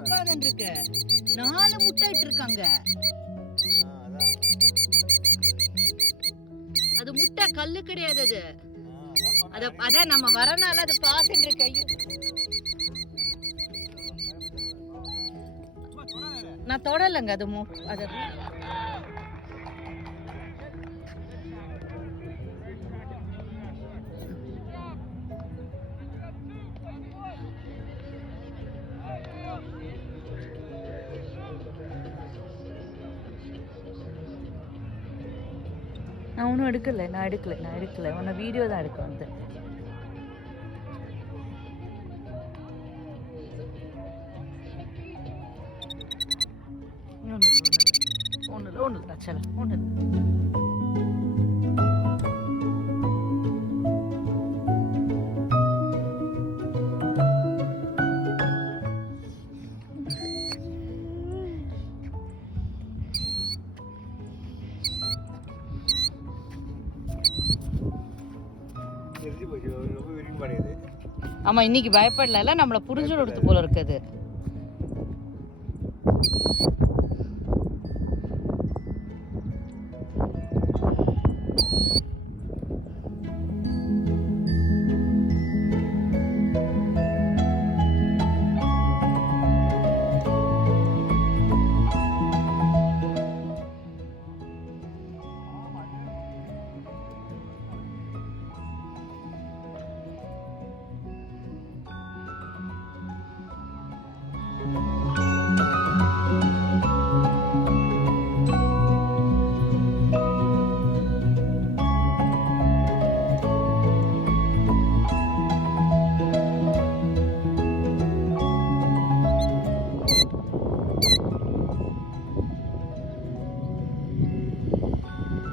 உட்கார்ந்து இருக்கு. 4 முட்டை இட்டு இருக்காங்க. அது முட்டை கல்லு கிடையாது. அது அதான் நம்ம வரனால அது பார்த்துட்டு இருக்கு. ஐயோ நான் தொடலைங்க. அது அது நான் ஒன்றும் எடுக்கலை. நான் எடுக்கலை. உன்னை வீடியோ தான் எடுக்க வந்தேன். ஒன்றும் பிரச்சனை ஒன்றும் ஆமா. இன்னைக்கு பயப்படல. நம்மள புரிஞ்சுடுறது போல இருக்குது.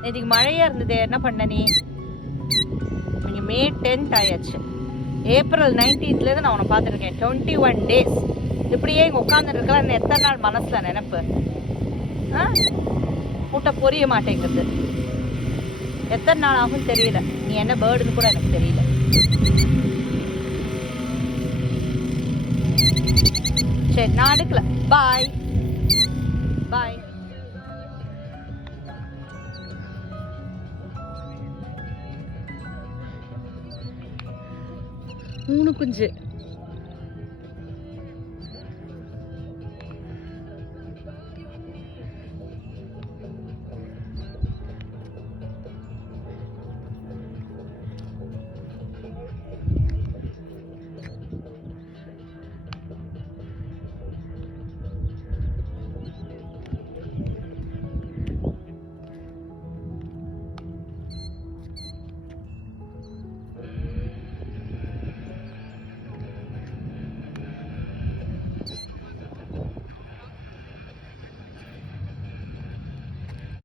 இதுக்கு மழையா இருந்தது. என்ன பண்ண நீ? நீங்க மே 10th ஆயாச்சு. ஏப்ரல் 19th நான் உன்னை பார்த்துருக்கேன். 21 days இப்படியே இங்கே உட்காந்துட்டு இருக்கலாம். எத்தனை நாள் மனசுல நினைப்பு? முட்டை பொரிய மாட்டேங்குது. எத்தனை நாள் ஆகும் தெரியல. நீ என்ன பேர்டுன்னு கூட எனக்கு தெரியல. சரி, நான் எடுக்கல. பாய் பாய். 3 குஞ்சு.